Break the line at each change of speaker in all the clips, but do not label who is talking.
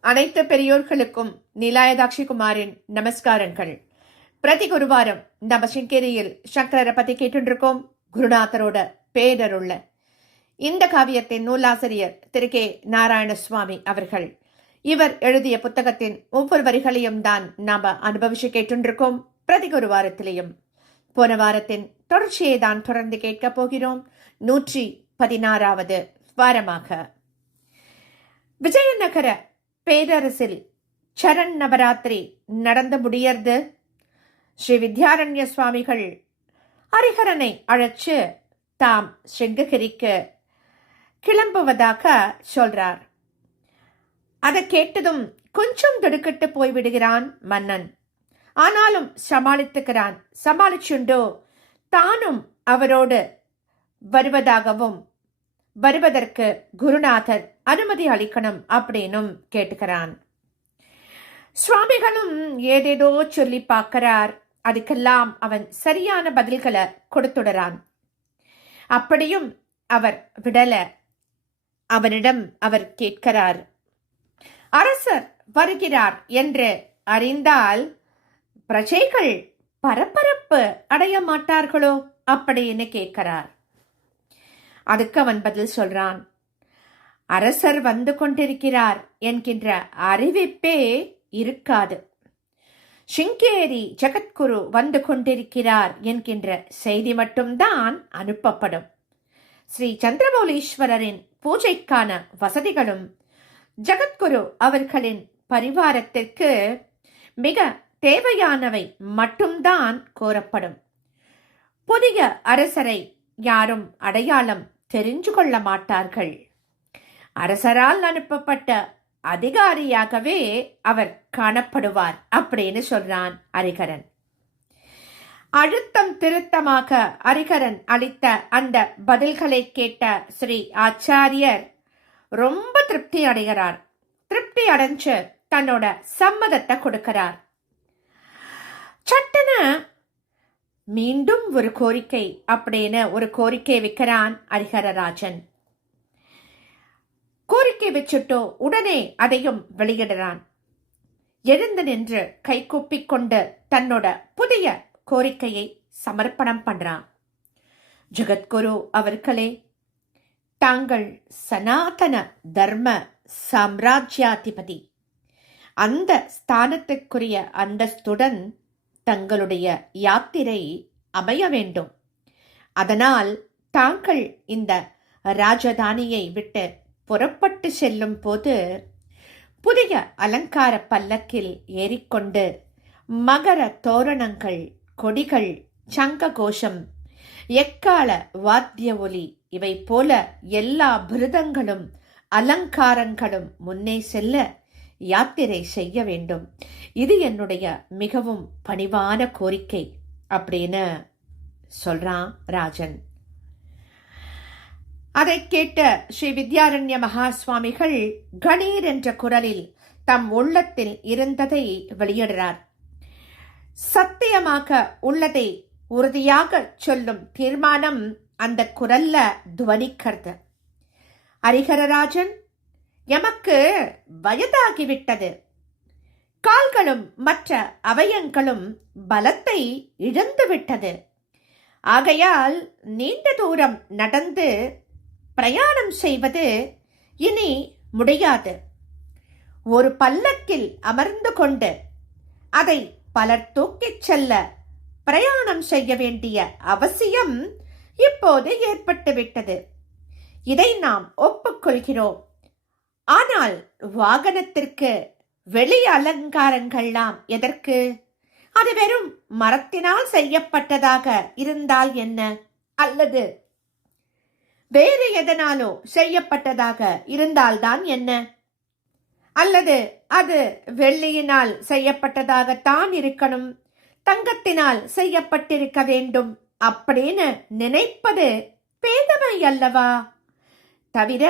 அனைத்து பெரியோர்களுக்கும் நிலாயதாட்சி குமாரின் நமஸ்காரங்கள். பிரதி குருவாரம் நம்ம சிங்கேரியில் சங்கரரை பத்தி கேட்டுருக்கோம் குருநாதரோட பேரருள்ள இந்த காவியத்தின் நூலாசிரியர் திரு கே நாராயண சுவாமி அவர்கள். இவர் எழுதிய புத்தகத்தின் ஒவ்வொரு வரிகளையும் தான் நாம அனுபவிச்சு கேட்டுருக்கோம் பிரதி குருவாரத்திலையும். போன வாரத்தின் தொடர்ச்சியை தான் தொடர்ந்து கேட்கப் போகிறோம். நூற்றி பதினாறாவது வாரமாக. விஜயநகர பேரரசில் சரண் நவராத்திரி நடந்து முடியறது. ஸ்ரீ வித்யாரண்ய சுவாமிகள் ஹரிஹரனை அழைச்சு தாம் சிங்ககிரிக்கு கிளம்புவதாக சொல்றார். அதை கேட்டதும் கொஞ்சம் திடுக்கிட்டு போய்விடுகிறான் மன்னன். ஆனாலும் சமாளித்துக்கிறான். சமாளிச்சுண்டோ தானும் அவரோடு வருவதாகவும் வருவதற்கு குருநாதர் அனுமதி அளிக்கணும் அப்படின்னும் கேட்டுக்கிறான். சுவாமிகளும் ஏதேதோ சொல்லி பார்க்கிறார். அதுக்கெல்லாம் அவன் சரியான பதில்களை கொடுத்துடுறான். அப்படியும் அவர் விடல. அவனிடம் அவர் கேட்கிறார் அரசர் வருகிறார் என்று அறிந்தால் பிரஜைகள் பரபரப்பு அடைய மாட்டார்களோ? அப்படின்னு கேட்கிறார். அதுக்கு அவன் பதில் சொல்றான். அரசர் வந்து கொண்டிருக்கிறார் என்கின்ற அறிவிப்பே இருக்காது. சிங்கேரி ஜெகத்குரு வந்து கொண்டிருக்கிறார் என்கின்ற செய்தி மட்டும்தான் அனுப்பப்படும். ஸ்ரீ சந்திரமௌலீஸ்வரரின் பூஜைக்கான வசதிகளும் ஜெகத்குரு அவர்களின் பரிவாரத்திற்கு மிக தேவையானவை மட்டும்தான் கோரப்படும் புதிய அரசரை யாரும் அடையாளம் தெரிஞ்சு கொள்ள மாட்டார்கள் அரசரால் அனுப்பப்பட்ட அதிகாரியாகவே அவர் காணப்படுவார் அப்படின்னு சொல்றான் அரிகரன். அழுத்தம் திருத்தமாக அரிகரன் அளித்த அந்த பதில்களை கேட்ட ஸ்ரீ ஆச்சாரியர் ரொம்ப திருப்தி அடைகிறார். திருப்தி அடைஞ்சு தன்னோட சம்மதத்தை கொடுக்கிறார். சட்டன மீண்டும் ஒரு கோரிக்கை அப்படின்னு ஒரு கோரிக்கை வைக்கிறான் ஹரிஹரராஜன். கோரிக்கை வச்சுட்டோ உடனே அதையும் வெளியிடுறான். எழுந்து நின்று கை கொண்டு தன்னோட புதிய கோரிக்கையை சமர்ப்பணம் பண்றான். ஜெகத்குரு அவர்களே தாங்கள் சனாதன தர்ம சாம்ராஜ்யாதிபதி. அந்த ஸ்தானத்துக்குரிய அந்தஸ்துடன் தங்களுடைய யாத்திரை அமைய வேண்டும். அதனால் தாங்கள் இந்த ராஜதானியை விட்டு புறப்பட்டு செல்லும் போது புதிய அலங்கார பல்லக்கில் ஏறிக்கொண்டு மகர தோரணங்கள் கொடிகள் சங்க கோஷம் எக்கால வாத்திய ஒலி இவை போல எல்லா பிருதங்களும் அலங்காரங்களும் முன்னே செல்ல யாத்திரை செய்ய வேண்டும். இது என்னுடைய மிகவும் பணிவான கோரிக்கை அப்படின்னு சொல்றான் ராஜன். அதை கேட்ட ஸ்ரீ வித்யாரண்ய மகா சுவாமிகள் கணீர் என்ற குரலில் தம் உள்ளத்தில் இருந்ததை வெளியிடுறார். சத்தியமாக உள்ளதை உறுதியாக சொல்லும் தீர்மானம் அந்த குரல்ல துவனிக்கிறது. ஹரிஹரராஜன் எமக்கு வயதாகிவிட்டது. கால்களும் மற்ற அவயங்களும் பலத்தை இழந்துவிட்டது. ஆகையால் நீண்ட தூரம் நடந்து பிரயாணம் செய்வது இனி முடியாது. ஒரு பல்லக்கில் அமர்ந்து கொண்டு அதை பலர் தூக்கிச் செல்ல பிரயாணம் செய்ய வேண்டிய அவசியம் இப்போது ஏற்பட்டுவிட்டது. இதை நாம் ஒப்புக்கொள்கிறோம். ஆனால் வாகனத்திற்கு வெளி அலங்காரங்கள்லாம் எதற்கு? அது வெறும் மரத்தினால் செய்யப்பட்டதாக இருந்தால் என்ன? அல்லது வேறு எதனாலோ செய்யப்பட்டதாக இருந்தால்தான் என்ன? அல்லது அது வெள்ளியினால் செய்யப்பட்டதாகத்தான் இருக்கணும். தங்கத்தினால் செய்யப்பட்டிருக்க வேண்டும் அப்படின்னு நினைப்பது பேதமை அல்லவா? தவிர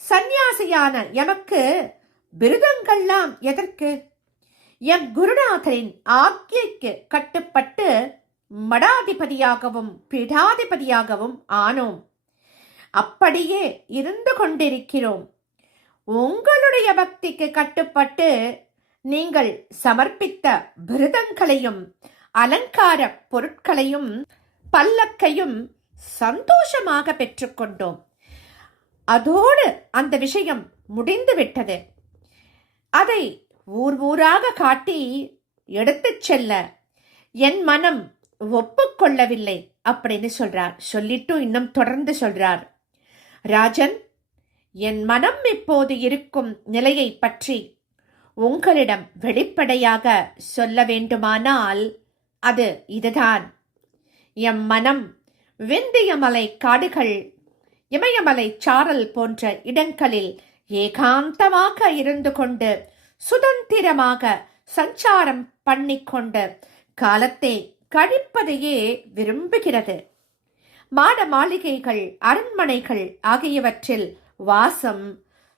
சந்நியாசியான எமக்கு பிருதங்கள்லாம் எதற்கு? எம் குருநாதரின் ஆக்கியைக்கு கட்டுப்பட்டு மடாதிபதியாகவும் பீடாதிபதியாகவும் ஆனோம். அப்படியே இருந்து கொண்டிருக்கிறோம். உங்களுடைய பக்திக்கு கட்டுப்பட்டு நீங்கள் சமர்ப்பித்த பிருதங்களையும் அலங்கார பொருட்களையும் பல்லக்கையும் சந்தோஷமாக பெற்றுக்கொண்டோம். அதோடு அந்த விஷயம் முடிந்துவிட்டது. அதை ஊர் ஊராக காட்டி எடுத்துச் செல்ல என் மனம் ஒப்புக்கொள்ளவில்லை அப்படின்னு சொல்றார். சொல்லிட்டு இன்னும் தொடர்ந்து சொல்றார். ராஜன் என் மனம் இப்போது இருக்கும் நிலையை பற்றி உங்களிடம் வெளிப்படையாக சொல்ல வேண்டுமானால் அது இதுதான். எம் மனம் விந்தியமலை காடுகள் இமயமலை சாரல் போன்ற இடங்களில் ஏகாந்தமாக இருந்து கொண்டு சுதந்திரமாக சஞ்சாரம் பண்ணிக்கொண்டு காலத்தை கழிப்பதையே விரும்புகிறது. மாட மாளிகைகள் அரண்மனைகள் ஆகியவற்றில் வாசம்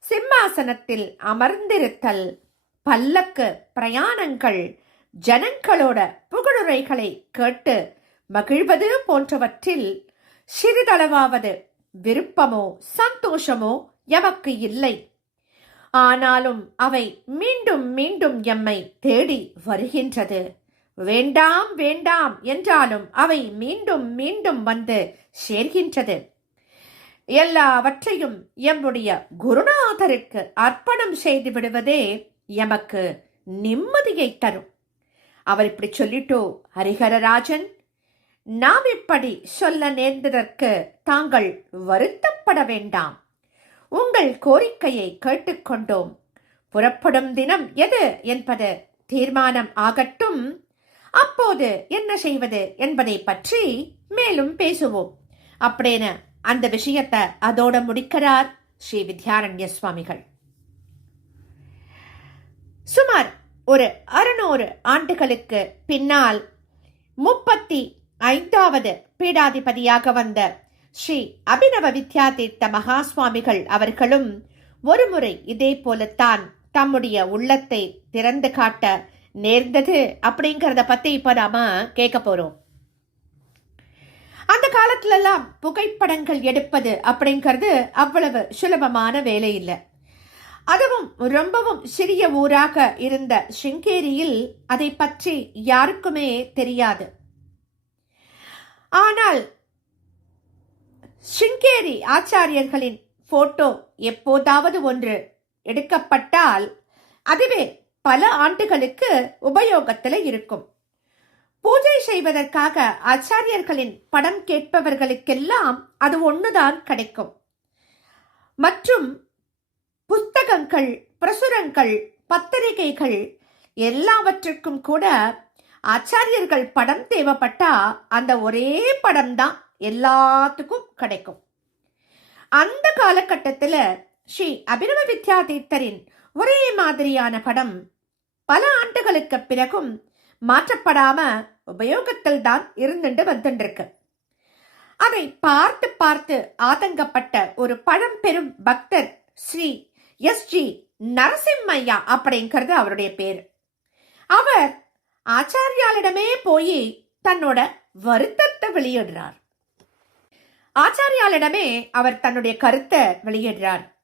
சிம்மாசனத்தில் அமர்ந்திருத்தல் பல்லக்கு பிரயாணங்கள் ஜனங்களோட புகழுரைகளை கேட்டு மகிழ்வது போன்றவற்றில் சிறிதளவாவது விருப்பமோ சந்தோஷமோ எமக்கு இல்லை. ஆனாலும் அவை மீண்டும் மீண்டும் எம்மை தேடி வருகின்றது. வேண்டாம் வேண்டாம் என்றாலும் அவை மீண்டும் மீண்டும் வந்து சேர்கின்றது. எல்லாவற்றையும் எம்முடைய குருநாதருக்கு அர்ப்பணம் செய்து விடுவதே எமக்கு நிம்மதியை தரும். அவர் இப்படி சொல்லிட்டோ ஹரிஹரராஜன் நாம் இப்படி சொல்ல நேர்ந்ததற்கு தாங்கள் வருத்தப்பட வேண்டாம். உங்கள் கோரிக்கையை கேட்டுக்கொண்டோம். புறப்படும் தினம் எது என்பது தீர்மானம் ஆகட்டும். அப்போது என்ன செய்வது என்பதை பற்றி மேலும் பேசுவோம். அப்படின்னு அந்த விஷயத்தை அதோட முடிக்கிறார் ஸ்ரீ வித்யாரண்ய சுவாமிகள். சுமார் ஒரு அறுநூறு ஆண்டுகளுக்கு பின்னால் முப்பத்தி ஐந்தாவது பீடாதிபதியாக வந்த ஸ்ரீ அபிநவ வித்யாதீர்த்த மகா சுவாமிகள் அவர்களும் ஒருமுறை இதே போலத்தான் தம்முடைய உள்ளத்தை திறந்து காட்ட நேர்ந்தது அப்படிங்கறத பத்தி இப்ப நாம கேட்க போறோம். அந்த காலத்திலெல்லாம் புகைப்படங்கள் எடுப்பது அப்படிங்கிறது அவ்வளவு சுலபமான வேலை இல்லை. அதுவும் ரொம்பவும் சிறிய ஊராக இருந்த ஷிங்கேரியில் அதை பற்றி யாருக்குமே தெரியாது. ஆனால் ஷிங்கேரி ஆச்சாரியர்களின் போட்டோ எப்போதாவது ஒன்று எடுக்கப்பட்டால் அதுவே பல ஆண்டுகளுக்கு உபயோகத்தில் இருக்கும். பூஜை செய்வதற்காக ஆச்சாரியர்களின் படம் கேட்பவர்களுக்கெல்லாம் அது ஒன்றுதான் கிடைக்கும். மற்றும் புத்தகங்கள் பிரசுரங்கள் பத்திரிகைகள் எல்லாவற்றுக்கும் கூட ஆச்சாரியர்கள் படம் தேவைப்பட்டா அந்த ஒரே படம் தான் எல்லாத்துக்கும் கிடைக்கும். அந்த காலகட்டத்தில் ஸ்ரீ அபிரம வித்யா தீர்த்தரின் ஒரே மாதிரியான படம் பல ஆண்டுகளுக்கு பிறகும் மாற்றப்படாம உபயோகத்தில் தான் இருந்துட்டு வந்துருக்கு அதை பார்த்து பார்த்து ஆதங்கப்பட்ட ஒரு பழம்பெரும் பக்தர் ஸ்ரீ எஸ் ஜி நரசிம்மையா அப்படிங்கிறது அவருடைய பேர். அவர் ஆச்சாரியாலிடமே போய் தன்னோட வருத்தத்தை வெளியிடுறார். ஆச்சாரியாலிடமே அவர் தன்னுடைய கருத்தை வெளியிடுறார்.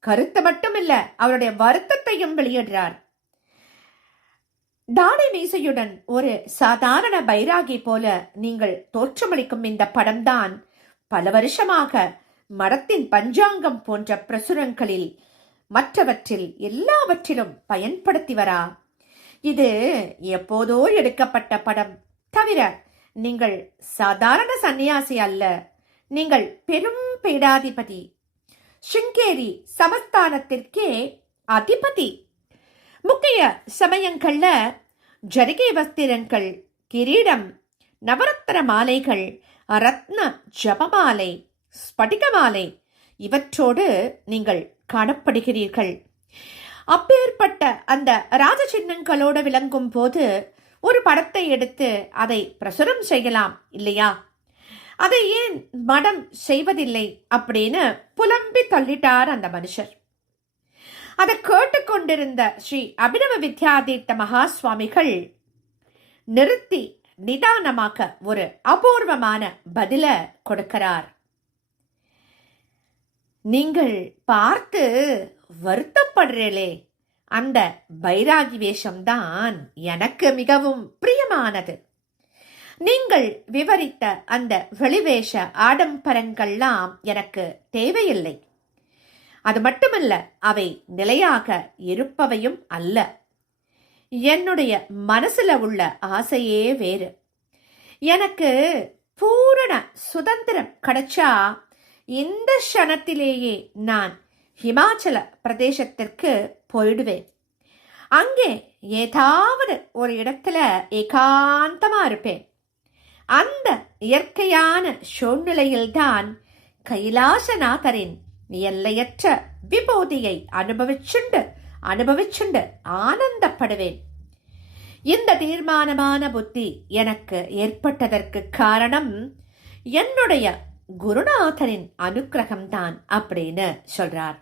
கருத்தை மட்டும் இல்ல அவருடைய வருத்தத்தையும் வெளியிடுறார். தாடை மீசையுடன் ஒரு சாதாரண பைராகி போல நீங்கள் தோற்றமளிக்கும் இந்த படம்தான் பல வருஷமாக மடத்தின் பஞ்சாங்கம் போன்ற பிரசுரங்களில் மற்றவற்றில் எல்லாவற்றிலும் பயன்படுத்தி வரா. இது எப்போதோ எடுக்கப்பட்ட படம். தவிர நீங்கள் சாதாரண சன்னியாசி அல்ல. நீங்கள் பெரும் பீடாதிபதி. சிங்கேரி சமஸ்தானத்திற்கே அதிபதி. முக்கிய சமயங்கள்ல ஜரிகை வஸ்திரங்கள் கிரீடம் நவரத்ன மாலைகள் ரத்ன ஜபமாலை ஸ்படிக மாலை இவற்றோடு நீங்கள் காணப்படுகிறீர்கள். அப்பேற்பட்ட அந்த ராஜ சின்னங்களோடு விளங்கும் போது ஒரு படத்தை எடுத்து அதை பிரசுரம் செய்யலாம் இல்லையா? அதை ஏன் மடம் செய்வதில்லை அப்படின்னு புலம்பி தள்ளிட்டார் அந்த மனுஷர். அதை கேட்டுக்கொண்டிருந்த ஸ்ரீ அபினவ வித்யாதீர்த்த மகா சுவாமிகள் நிறுத்தி நிதானமாக ஒரு அபூர்வமான பதில கொடுக்கிறார். நீங்கள் பார்த்து வருத்தப்படுறேளே. அந்த பைராகி வேஷம்தான் எனக்கு மிகவும் பிரியமானது. நீங்கள் விவரித்த அந்த வெளிவேஷ ஆடம்பரங்கள்லாம் எனக்கு தேவையில்லை. அது மட்டுமல்ல அவை நிலையாக இருப்பவையும் அல்ல. என்னுடைய மனசுல உள்ள ஆசையே வேறு. எனக்கு பூரண சுதந்திரம் கிடைச்சா இந்த க்ஷணத்திலேயே நான் ஹிமாச்சல பிரதேசத்திற்கு போயிடுவேன். அங்கே ஏதாவது ஒரு இடத்துல ஏகாந்தமா இருப்பேன். அந்த இயற்கையான சூழ்நிலையில்தான் கைலாசநாதரின் எல்லையற்ற விபூதியை அனுபவிச்சுண்டு அனுபவிச்சுண்டு ஆனந்தப்படுவேன். இந்த தீர்மானமான புத்தி எனக்கு ஏற்பட்டதற்கு காரணம் என்னுடைய குருநாதரின் அனுக்கிரகம்தான் அப்படின்னு சொல்றார்.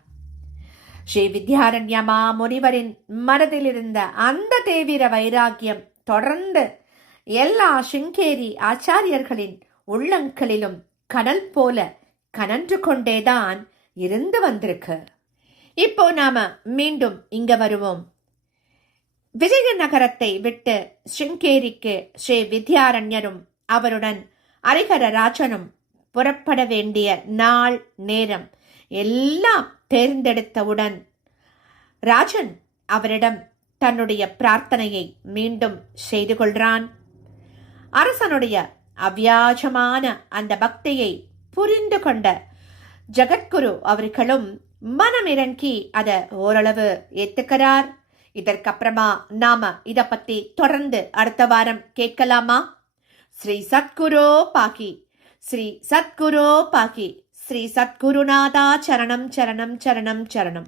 ஸ்ரீ வித்யாரண்யமா முனிவரின் மனதில் இருந்த அந்த தேவிர வைராக்கியம் தொடர்ந்து எல்லா சிங்கேரி ஆச்சாரியர்களின் உள்ளங்களிலும் கடல் போல கனன்று கொண்டேதான் இருந்து வந்திருக்கு. இப்போ நாம மீண்டும் இங்க வருவோம். விஜயநகரத்தை விட்டு சிங்கேரிக்கு ஸ்ரீ வித்யாரண்யரும் அவருடன் அரிகர ராஜனும் புறப்பட வேண்டிய நாள் நேரம் எல்லாம் தேர்ந்தெடுத்தவுடன் ராஜன் அவரிடம் தன்னுடைய பிரார்த்தனையை மீண்டும் செய்து கொள்கிறான் அரசனுடைய அவ்யாஜமான அந்த பக்தியை புரிந்து கொண்ட ஜகத்குரு அவர்களும் மனமிறங்கி அதை ஓரளவு ஏத்துக்கிறார். இதற்கப்புறமா நாம இதை பத்தி தொடர்ந்து அடுத்த வாரம் கேட்கலாமா? ஸ்ரீ சத்குரோ பாகி. ஸ்ரீ சத்குரோ பாகி. శ్రీ సద్గురునాథ చరణం చరణం చరణం చరణం.